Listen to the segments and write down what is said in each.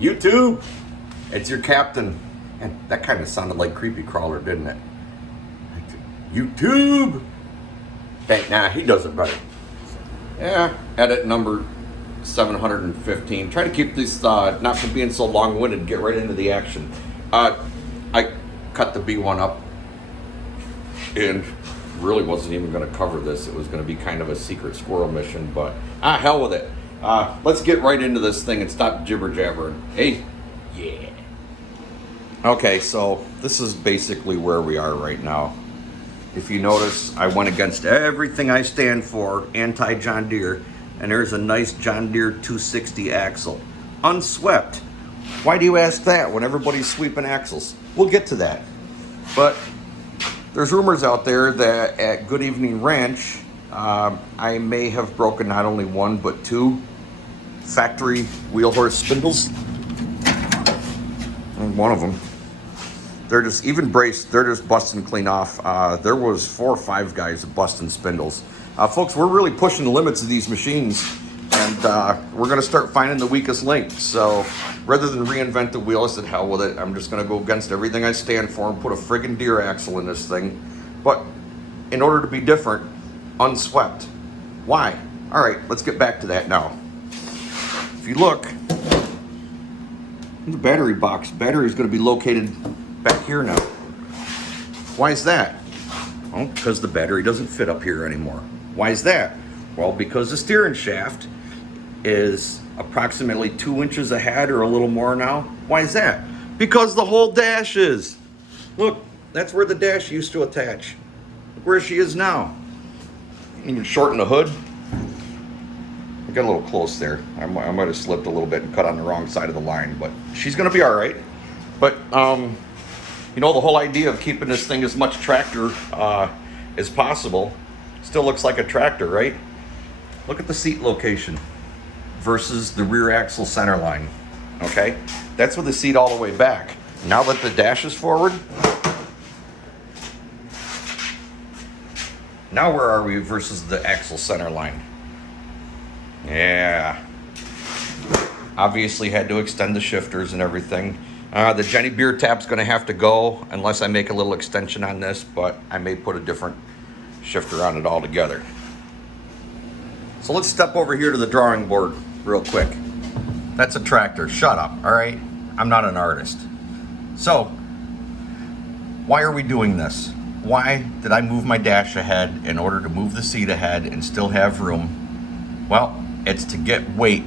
YouTube, it's your captain. And that kind of sounded like Creepy Crawler, didn't it? YouTube. Hey, nah, he does it better. Yeah, edit number 715. Try to keep this not from being so long-winded. Get right into the action. I cut the B1 up and really wasn't even going to cover this. It was going to be kind of a secret squirrel mission, but hell with it. Let's get right into this thing and stop jibber-jabbering. Hey, yeah. Okay, so this is basically where we are right now. If you notice, I went against everything I stand for, anti-John Deere, and there's a nice John Deere 260 axle, unswept. Why do you ask that when everybody's sweeping axles? We'll get to that. But there's rumors out there that at Good Evening Ranch, I may have broken not only one, but two factory wheel horse spindles. And one of them. They're just, even braced, they're just busting clean off. There was 4 or 5 guys busting spindles. Folks, we're really pushing the limits of these machines, and we're gonna start finding the weakest link. So rather than reinvent the wheel, I said, hell with it. I'm just gonna go against everything I stand for and put a friggin' Deere axle in this thing. But in order to be different, unswept. Why? All right, let's get back to that now. If you look, the battery box, battery is gonna be located back here now. Why is that? Well, because the battery doesn't fit up here anymore. Why is that? Well, because the steering shaft is approximately 2 inches ahead or a little more now. Why is that? Because the whole dash is. Look, that's where the dash used to attach. Look where she is now. Even shorten the hood. I got a little close there. I might have slipped a little bit and cut on the wrong side of the line, but she's gonna be all right. But you know, the whole idea of keeping this thing as much tractor as possible, still looks like a tractor, right? Look at the seat location versus the rear axle center line, okay? That's with the seat all the way back. Now that the dash is forward, now where are we versus the axle center line? Yeah. Obviously had to extend the shifters and everything. The Jenny beer tap's gonna have to go unless I make a little extension on this, but I may put a different shifter on it altogether. So let's step over here to the drawing board real quick. That's a tractor, shut up, all right? I'm not an artist. So, why are we doing this? Why did I move my dash ahead in order to move the seat ahead and still have room? Well, it's to get weight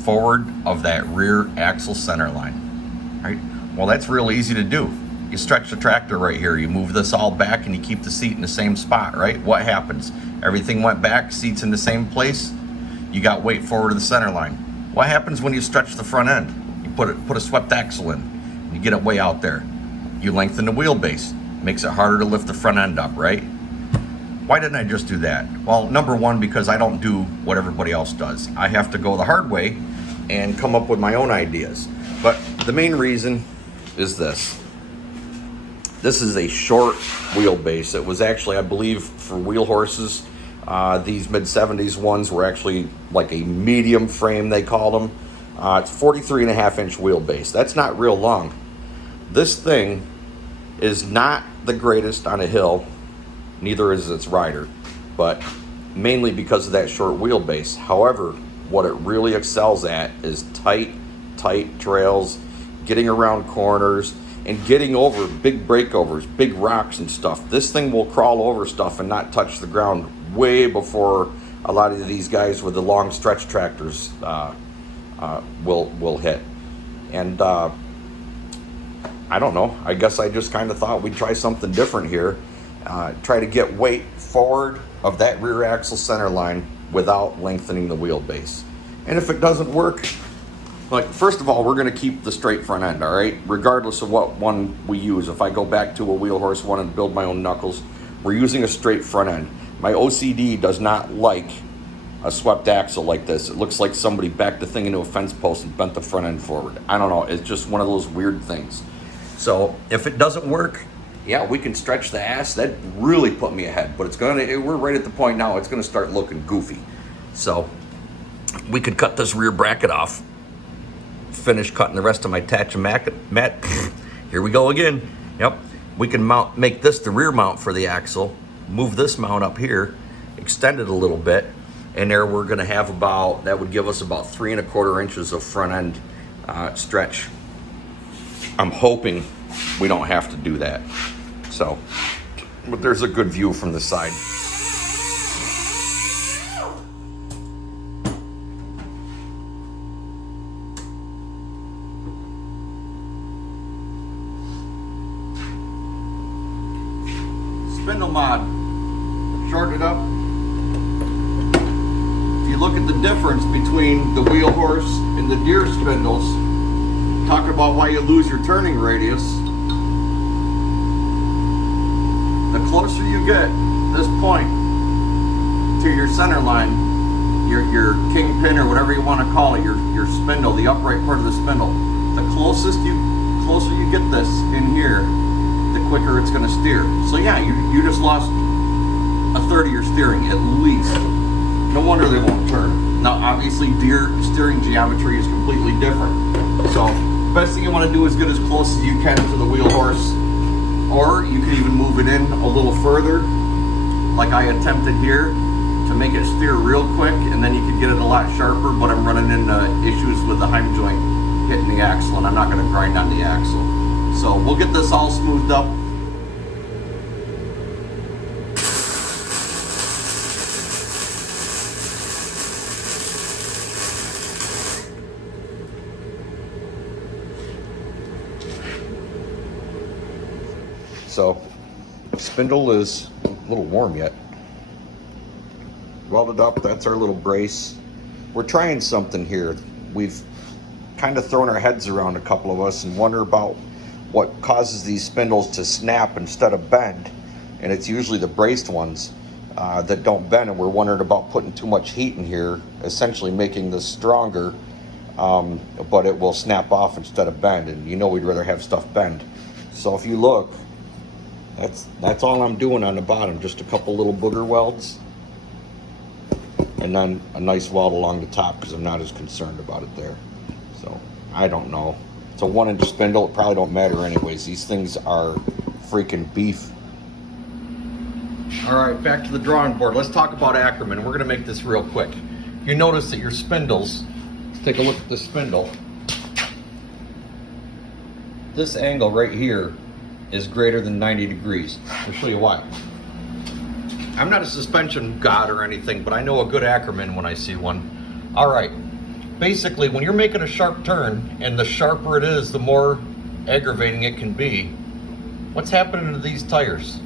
forward of that rear axle center line. Right? Well, that's real easy to do. You stretch the tractor right here, you move this all back and you keep the seat in the same spot, right? What happens? Everything went back, seat's in the same place, you got weight forward of the center line. What happens when you stretch the front end? You put a swept axle in, and you get it way out there. You lengthen the wheelbase, makes it harder to lift the front end up, right? Why didn't I just do that? Well, number one, because I don't do what everybody else does. I have to go the hard way and come up with my own ideas. But the main reason is this. This is a short wheelbase. It was actually, I believe, for wheel horses. These mid-70s ones were actually like a medium frame, they called them. It's 43.5-inch wheelbase. That's not real long. This thing is not the greatest on a hill, neither is its rider, but mainly because of that short wheelbase. However, what it really excels at is tight trails, getting around corners, and getting over big breakovers, big rocks and stuff. This thing will crawl over stuff and not touch the ground way before a lot of these guys with the long stretch tractors will hit. And I don't know, I guess I just kind of thought we'd try something different here. Try to get weight forward of that rear axle center line without lengthening the wheelbase. And if it doesn't work, like, first of all, we're gonna keep the straight front end, all right? Regardless of what one we use. If I go back to a wheel horse one and build my own knuckles, we're using a straight front end. My OCD does not like a swept axle like this. It looks like somebody backed the thing into a fence post and bent the front end forward. I don't know, it's just one of those weird things. So if it doesn't work, yeah, we can stretch the ass. That really put me ahead, but we're right at the point now, it's gonna start looking goofy. So we could cut this rear bracket off, finish cutting the rest of my attachment mat. Here we go again. Yep, we can make this the rear mount for the axle, move this mount up here, extend it a little bit, and there we're gonna have about, that would give us about 3 1/4 inches of front end stretch. I'm hoping we don't have to do that. So, but there's a good view from the side. Spindle Mod, shorten it up. If you look at the difference between the wheel horse and the deer spindles, talking about why you lose your turning radius, the closer you get this point to your center line, your kingpin or whatever you want to call it, your spindle, the upright part of the spindle, the closer you get this in here, the quicker it's going to steer. So yeah, you just lost a third of your steering at least. No wonder they won't turn. Now obviously deer steering geometry is completely different. So best thing you want to do is get as close as you can to the wheel horse, or you can even move it in a little further like I attempted here to make it steer real quick, and then you can get it a lot sharper, but I'm running into issues with the heim joint hitting the axle, and I'm not going to grind on the axle. So we'll get this all smoothed up. So, spindle is a little warm yet. Welded up, that's our little brace. We're trying something here. We've kind of thrown our heads around, a couple of us, and wonder about what causes these spindles to snap instead of bend. And it's usually the braced ones that don't bend, and we're wondering about putting too much heat in here, essentially making this stronger, but it will snap off instead of bend, and you know we'd rather have stuff bend. So if you look, that's all I'm doing on the bottom, just a couple little booger welds, and then a nice weld along the top because I'm not as concerned about it there. So I don't know. It's a 1-inch spindle. It probably don't matter anyways. These things are freaking beef. All right, back to the drawing board. Let's talk about Ackerman. We're gonna make this real quick. You notice that your spindles, let's take a look at the spindle. This angle right here is greater than 90 degrees. I'll show you why. I'm not a suspension god or anything, but I know a good Ackerman when I see one. All right, basically when you're making a sharp turn, and the sharper it is, the more aggravating it can be, what's happening to these tires?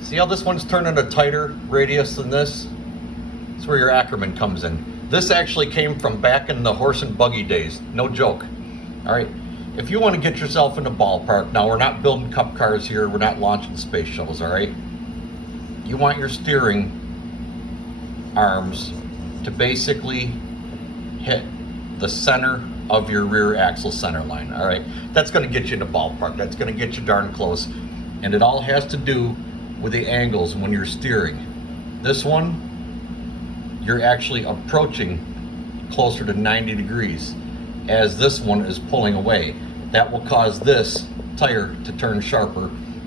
See how this one's turning a tighter radius than this? That's where your Ackerman comes in. This actually came from back in the horse and buggy days, no joke. All right. If you want to get yourself in the ballpark, now we're not building cup cars here, we're not launching space shuttles, all right? You want your steering arms to basically hit the center of your rear axle center line, all right? That's going to get you in the ballpark, that's going to get you darn close, and it all has to do with the angles when you're steering. This one, you're actually approaching closer to 90 degrees as this one is pulling away. That will cause this tire to turn sharper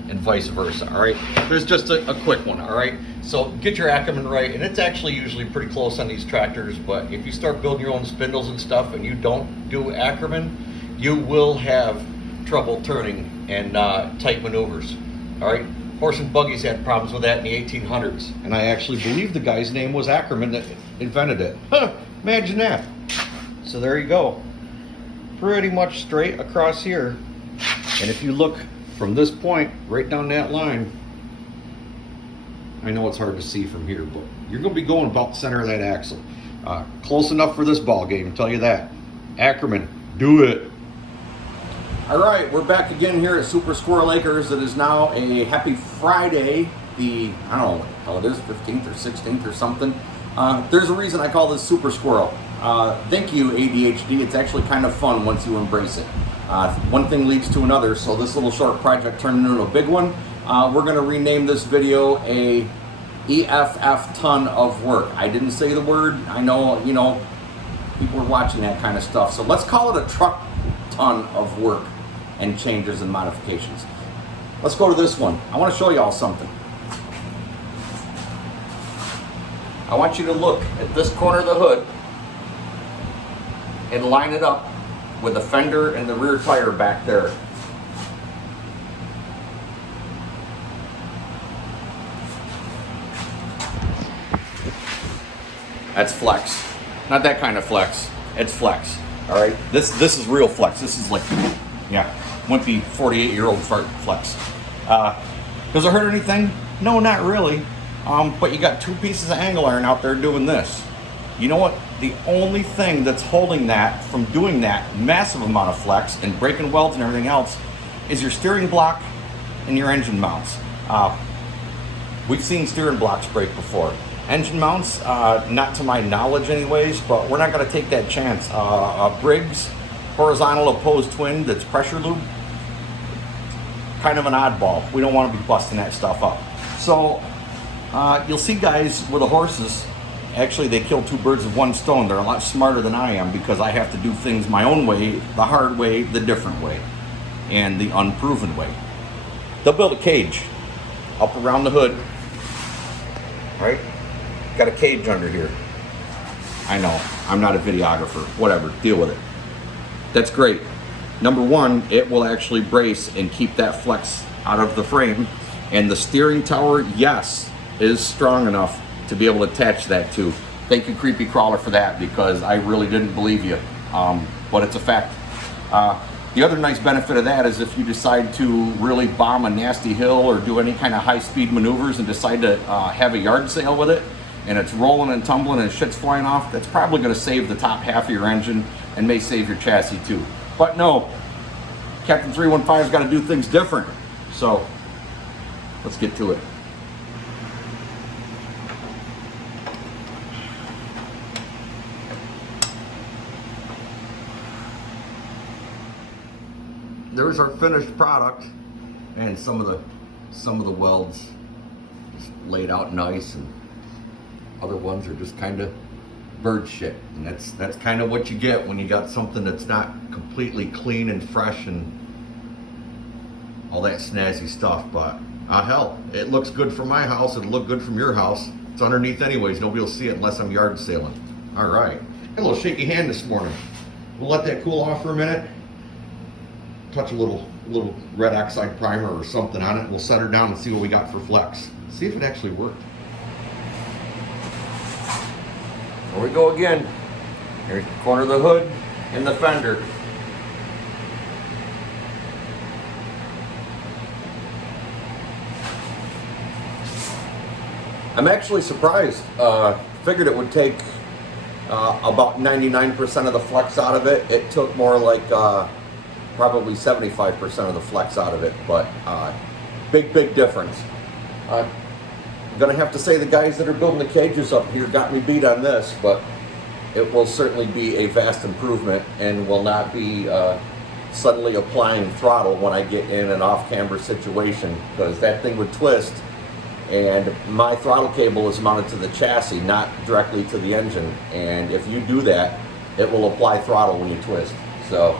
and vice versa, all right? There's just a quick one, all right? So get your Ackerman right, and it's actually usually pretty close on these tractors, but if you start building your own spindles and stuff and you don't do Ackerman, you will have trouble turning and tight maneuvers, all right? Horse and buggies had problems with that in the 1800s, and I actually believe the guy's name was Ackerman that invented it. Huh, imagine that. So there you go. Pretty much straight across here, and if you look from this point right down that line, I know it's hard to see from here, but you're going to be going about the center of that axle. Close enough for this ball game, I'll tell you that. Ackerman, do it. All right, we're back again here at Super Squirrel Acres. It is now a happy Friday, the, I don't know what the hell it is, 15th or 16th or something. There's a reason I call this Super Squirrel. Thank you, ADHD. It's actually kind of fun once you embrace it. One thing leads to another, so this little short project turned into a big one. We're going to rename this video a EFF ton of work. I didn't say the word. I know, you know, People are watching that kind of stuff. So let's call it a truck ton of work and changes and modifications. Let's go to this one. I want to show you all something. I want you to look at this corner of the hood and line it up with the fender and the rear tire back there. That's flex. Not that kind of flex. It's flex. All right. This is real flex. This is like, yeah, wimpy 48-year-old flex. Does it hurt anything? No, not really. But you got two pieces of angle iron out there doing this. You know what? The only thing that's holding that from doing that massive amount of flex and breaking welds and everything else is your steering block and your engine mounts. We've seen steering blocks break before. Engine mounts, not to my knowledge anyways, but we're not going to take that chance. Briggs horizontal opposed twin that's pressure lube, kind of an oddball. We don't want to be busting that stuff up. So you'll see guys with the horses, actually they kill two birds with one stone. They're a lot smarter than I am because I have to do things my own way, the hard way, the different way, and the unproven way. They'll build a cage up around the hood, right? Got a cage under here. I know, I'm not a videographer, whatever, deal with it. That's great. Number one, it will actually brace and keep that flex out of the frame. And the steering tower, yes, is strong enough to be able to attach that to. Thank you, Creepy Crawler, for that, because I really didn't believe you. But it's a fact. The other nice benefit of that is if you decide to really bomb a nasty hill or do any kind of high-speed maneuvers and decide to have a yard sale with it, and it's rolling and tumbling and shit's flying off, that's probably going to save the top half of your engine and may save your chassis too. But no, Captain 315's got to do things different. So let's get to it. There's our finished product, and some of the welds just laid out nice, and other ones are just kind of bird shit. And that's kind of what you get when you got something that's not completely clean and fresh and all that snazzy stuff. But hell, it looks good from my house. It'll look good from your house. It's underneath anyways. Nobody will see it unless I'm yard sailing. All right, got a little shaky hand this morning. We'll let that cool off for a minute. Touch a little red oxide primer or something on it. We'll set her down and see what we got for flex. See if it actually worked. Here we go again. Here's the corner of the hood and the fender. I'm actually surprised. Figured it would take about 99% of the flex out of it. It took more like probably 75% of the flex out of it, but big difference. I'm gonna have to say the guys that are building the cages up here got me beat on this, but it will certainly be a vast improvement and will not be suddenly applying throttle when I get in an off-camber situation, because that thing would twist, and my throttle cable is mounted to the chassis, not directly to the engine, and if you do that, it will apply throttle when you twist. So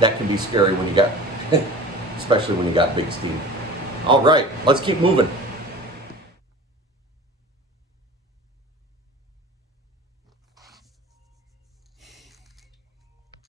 that can be scary when you got, especially when you got big steam. All right, let's keep moving.